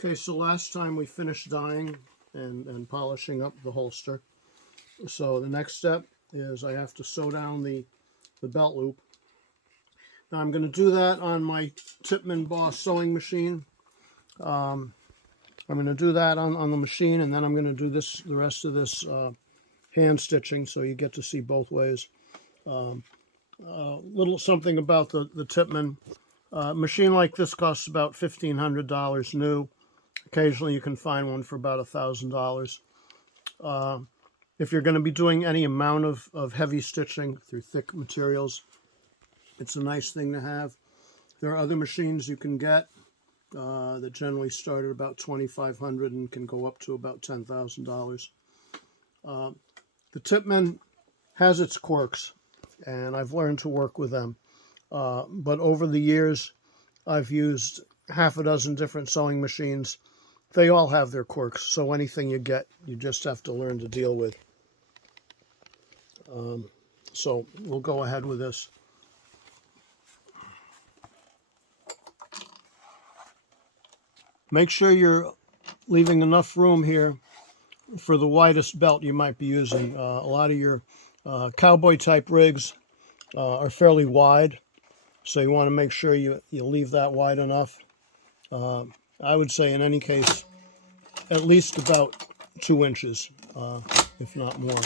Okay, so last time we finished dyeing and polishing up the holster. So the next step is I have to sew down the belt loop. Now I'm going to do that on my Tipman Boss sewing machine. I'm going to do that on the machine, and then I'm going to do the rest of this hand stitching, so you get to see both ways. Little something about the Tipman. Machine like this costs about $1,500 new. Occasionally you can find one for about $1,000. If you're going to be doing any amount of heavy stitching through thick materials, it's a nice thing to have. There are other machines you can get that generally start at about $2,500 and can go up to about $10,000. The Tipman has its quirks, and I've learned to work with them. But over the years, I've used half a dozen different sewing machines. They all have their quirks, so anything you get, you just have to learn to deal with. So we'll go ahead with this. Make sure you're leaving enough room here for the widest belt you might be using. A lot of your cowboy type rigs are fairly wide, so you want to make sure you leave that wide enough. I would say in any case at least about 2 inches, if not more.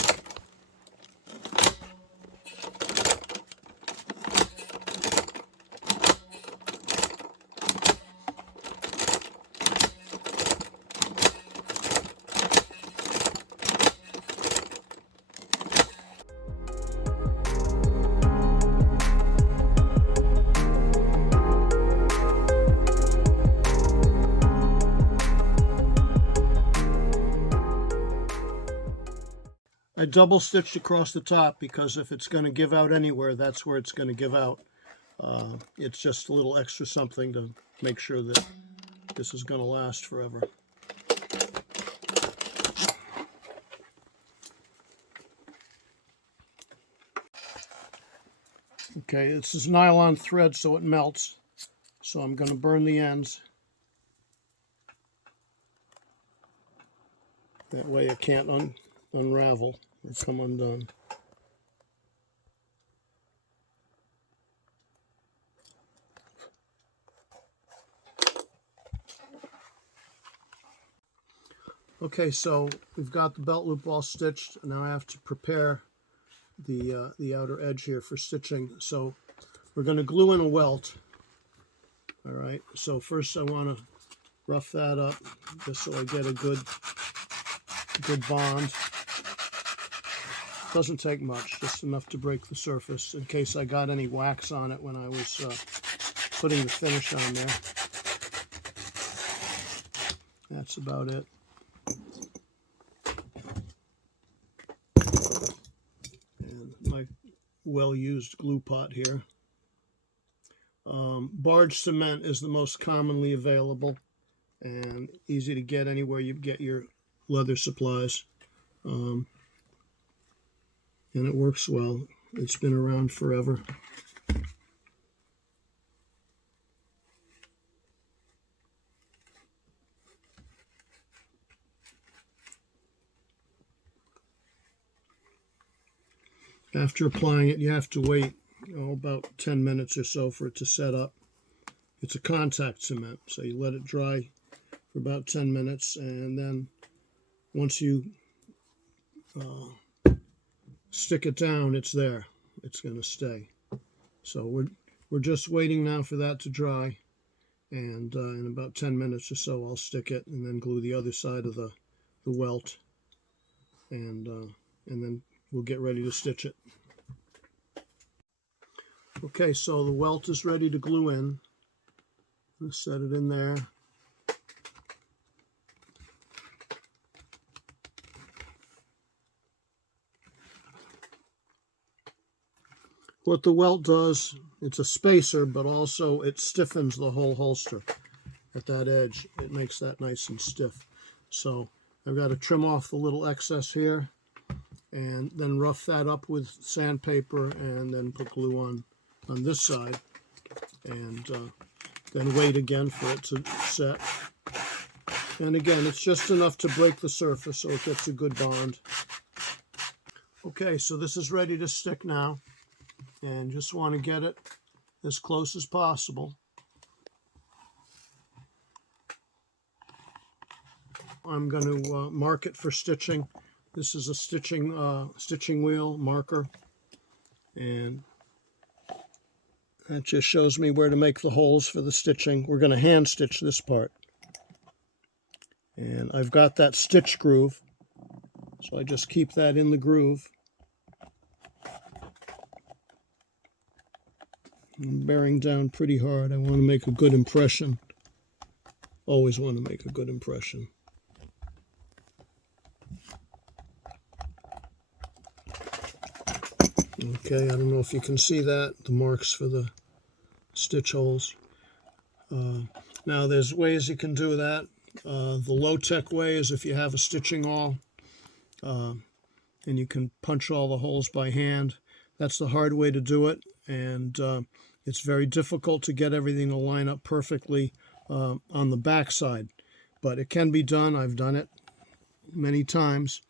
I double stitched across the top because if it's going to give out anywhere, that's where it's going to give out. It's just a little extra something to make sure that this is going to last forever. Okay, this is nylon thread, so it melts. So I'm going to burn the ends. That way it can't unravel or come undone. Okay, so we've got the belt loop all stitched. Now I have to prepare the outer edge here for stitching. So we're going to glue in a welt. All right, so first I want to rough that up just so I get a good bond. Doesn't take much, just enough to break the surface in case I got any wax on it when I was putting the finish on there. That's about it. And my well-used glue pot here. Barge cement is the most commonly available and easy to get anywhere you get your leather supplies. And it works well. It's been around forever. After applying it, you have to wait about 10 minutes or so for it to set up. It's a contact cement, so you let it dry for about 10 minutes, and then once you stick it down, it's there. It's going to stay. So we're just waiting now for that to dry, and in about 10 minutes or so I'll stick it and then glue the other side of the welt, and then we'll get ready to stitch it. Okay, so the welt is ready to glue in. Let's set it in there. What the welt does, it's a spacer, but also it stiffens the whole holster at that edge. It makes that nice and stiff. So I've got to trim off the little excess here and then rough that up with sandpaper and then put glue on this side, and then wait again for it to set. And again, it's just enough to break the surface so it gets a good bond. Okay, so this is ready to stick now, and just want to get it as close as possible. I'm going to mark it for stitching. This is a stitching wheel marker, and that just shows me where to make the holes for the stitching. We're going to hand stitch this part. And I've got that stitch groove, so I just keep that in the groove. I'm bearing down pretty hard. I want to make a good impression. Always want to make a good impression. Okay, I don't know if you can see that, the marks for the stitch holes. Now there's ways you can do that. The low-tech way is if you have a stitching awl, and you can punch all the holes by hand. That's the hard way to do it, and it's very difficult to get everything to line up perfectly on the back side. But it can be done. I've done it many times.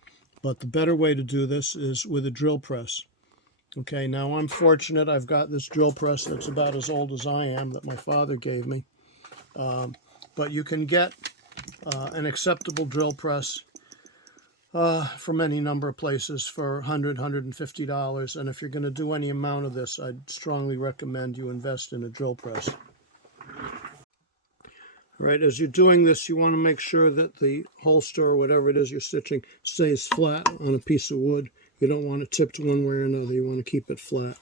But the better way to do this is with a drill press. Okay, now I'm fortunate. I've got this drill press that's about as old as I am that my father gave me. But you can get an acceptable drill press from any number of places for $100, $150. And if you're going to do any amount of this, I'd strongly recommend you invest in a drill press. All right, as you're doing this, you want to make sure that the holster or whatever it is you're stitching stays flat on a piece of wood. You don't want it tipped one way or another. You want to keep it flat.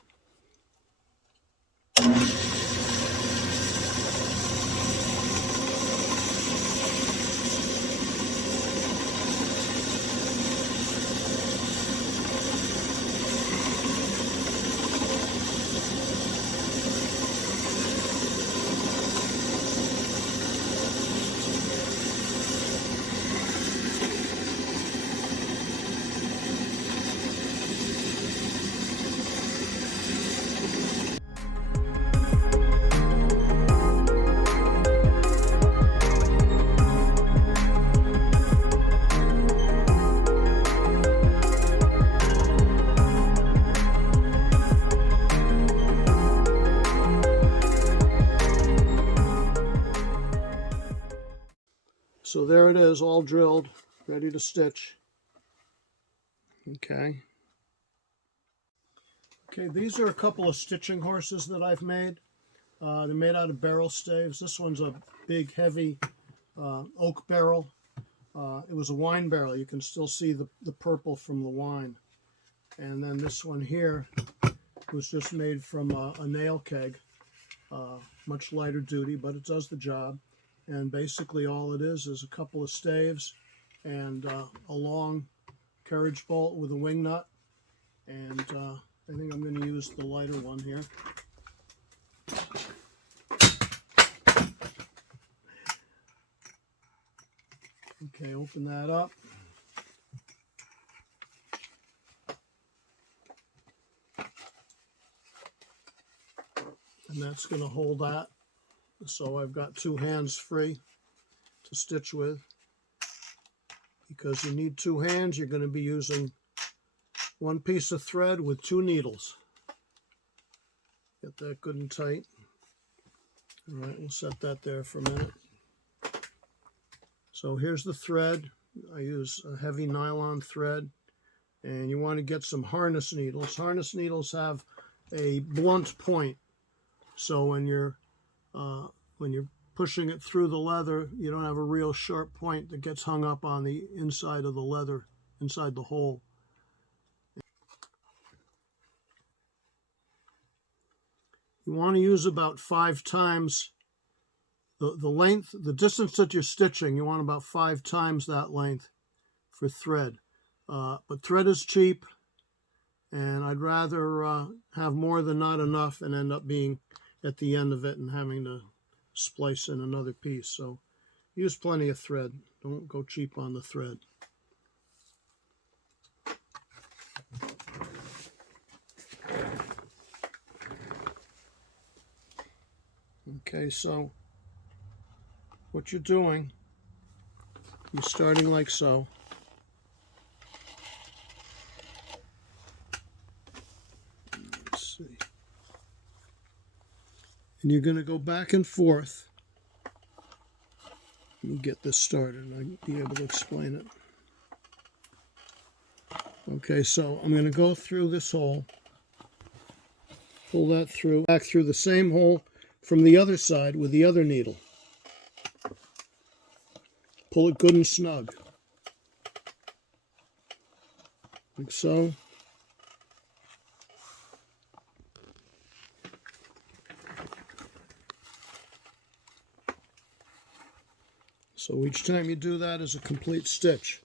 So there it is, all drilled, ready to stitch. Okay. Okay, these are a couple of stitching horses that I've made. They're made out of barrel staves. This one's a big, heavy oak barrel. It was a wine barrel. You can still see the purple from the wine. And then this one here was just made from a nail keg. Much lighter duty, but it does the job. And basically all it is a couple of staves and a long carriage bolt with a wing nut. And I think I'm going to use the lighter one here. Okay, open that up. And that's going to hold that. So I've got two hands free to stitch with. Because you need two hands, you're going to be using one piece of thread with two needles. Get that good and tight. All right, we'll set that there for a minute. So here's the thread. I use a heavy nylon thread. And you want to get some harness needles. Harness needles have a blunt point. So when you're pushing it through the leather, you don't have a real sharp point that gets hung up on the inside of the leather, inside the hole. You want to use about 5 times the length, the distance that you're stitching. You want about 5 times that length for thread. But thread is cheap, and I'd rather have more than not enough and end up being at the end of it and having to splice in another piece. So use plenty of thread. Don't go cheap on the thread. Okay, so what you're doing You're starting like so. Let's see. And you're going to go back and forth. Let me get this started and I'll be able to explain it. Okay, so I'm going to go through this hole, pull that through, back through the same hole from the other side with the other needle. Pull it good and snug, like so. So each time you do that is a complete stitch.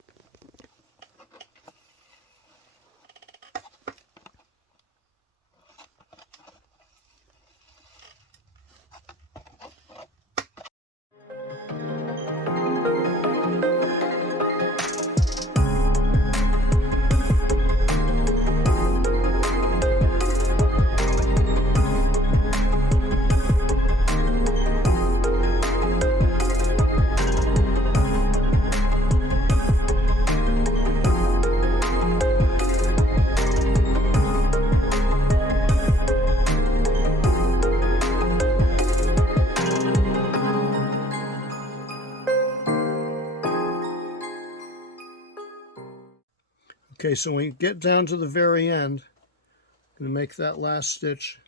Okay, so when you get down to the very end, I'm going to make that last stitch,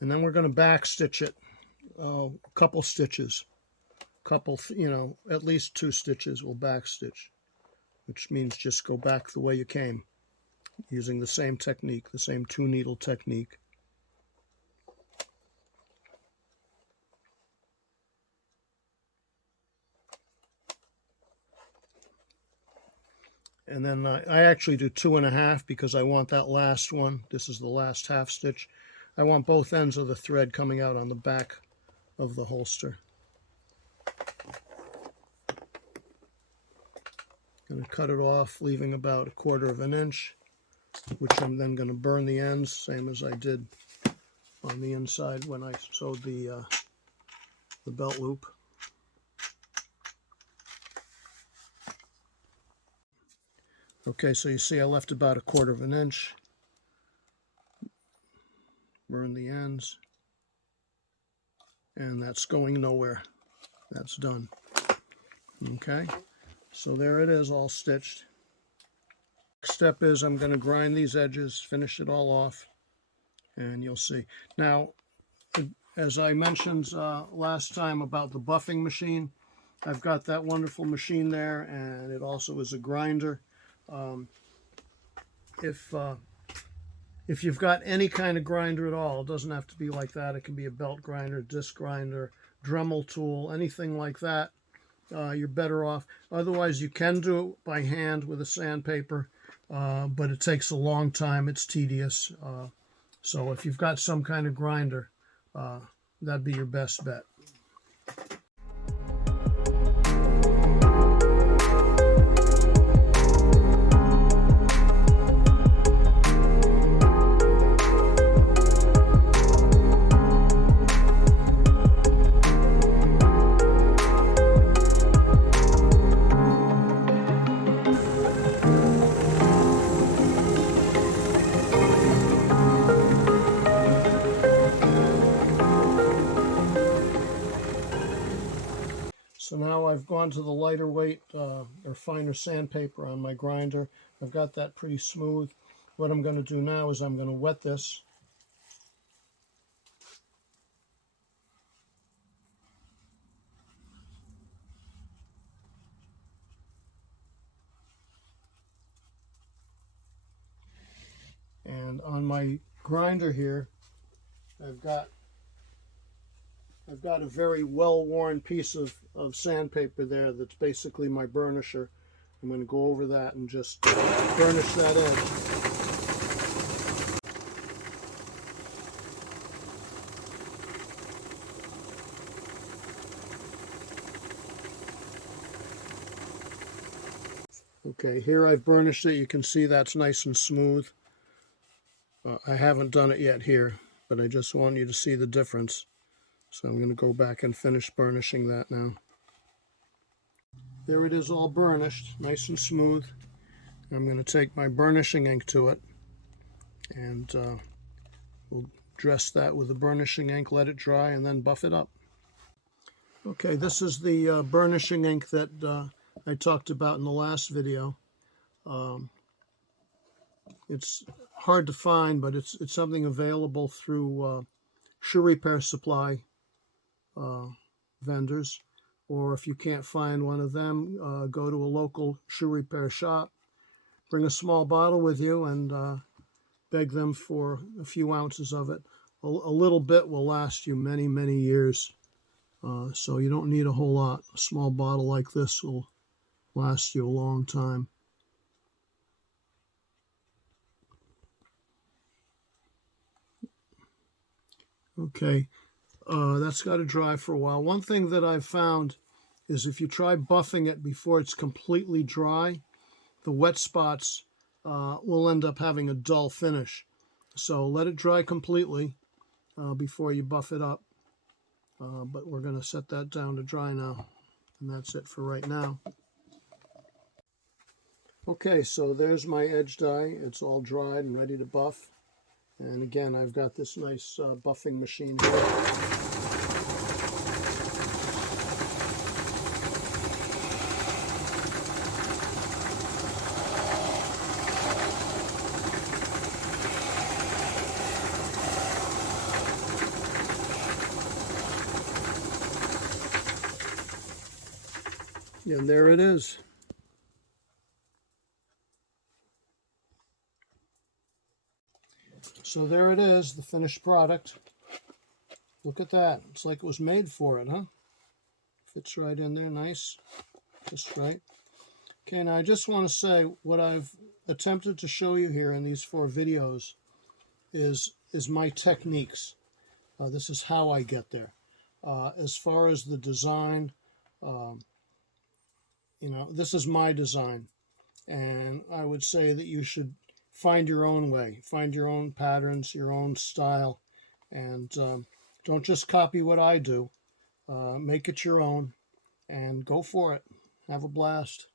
and then we're going to back stitch it a couple stitches, at least 2 stitches we'll back stitch, which means just go back the way you came, using the same technique, the same 2 needle technique. And then I actually do 2.5 because I want that last one. This is the last half stitch. I want both ends of the thread coming out on the back of the holster. Going to cut it off, leaving about 1/4 inch, which I'm then going to burn the ends, same as I did on the inside when I sewed the belt loop. Okay, so you see I left about 1/4 inch. Burn the ends. And that's going nowhere. That's done. Okay, so there it is, all stitched. Next step is I'm going to grind these edges, finish it all off, and you'll see. Now, as I mentioned last time about the buffing machine, I've got that wonderful machine there, and it also is a grinder. If you've got any kind of grinder at all, it doesn't have to be like that. It can be a belt grinder, disc grinder, Dremel tool, anything like that. You're better off. Otherwise, you can do it by hand with a sandpaper, but it takes a long time. It's tedious. So if you've got some kind of grinder, that'd be your best bet. So now I've gone to the lighter weight or finer sandpaper on my grinder. I've got that pretty smooth. What I'm going to do now is I'm going to wet this. And on my grinder here, I've got a very well-worn piece of sandpaper there that's basically my burnisher. I'm going to go over that and just burnish that edge. Okay, here I've burnished it. You can see that's nice and smooth. I haven't done it yet here, but I just want you to see the difference. So I'm going to go back and finish burnishing that now. there it is, all burnished, nice and smooth. I'm going to take my burnishing ink to it, and we'll dress that with the burnishing ink, let it dry, and then buff it up. Okay, this is the burnishing ink that I talked about in the last video. It's hard to find, but it's something available through shoe repair supply vendors, or if you can't find one of them, go to a local shoe repair shop, bring a small bottle with you, and beg them for a few ounces of it. A little bit will last you many, many years, so you don't need a whole lot. A small bottle like this will last you a long time. Okay, that's got to dry for a while. One thing that I've found is if you try buffing it before it's completely dry, the wet spots will end up having a dull finish. So let it dry completely before you buff it up. But we're going to set that down to dry now. And that's it for right now. Okay, so there's my edge dye. It's all dried and ready to buff. And again, I've got this nice buffing machine here. And there it is. So there it is, the finished product. Look at that. It's like it was made for it, huh? Fits right in there, nice. Just right. Okay, now I just want to say what I've attempted to show you here in these 4 videos is my techniques. This is how I get there. As far as the design, this is my design. And I would say that you should find your own way, find your own patterns, your own style, and don't just copy what I do. Make it your own and go for it. Have a blast.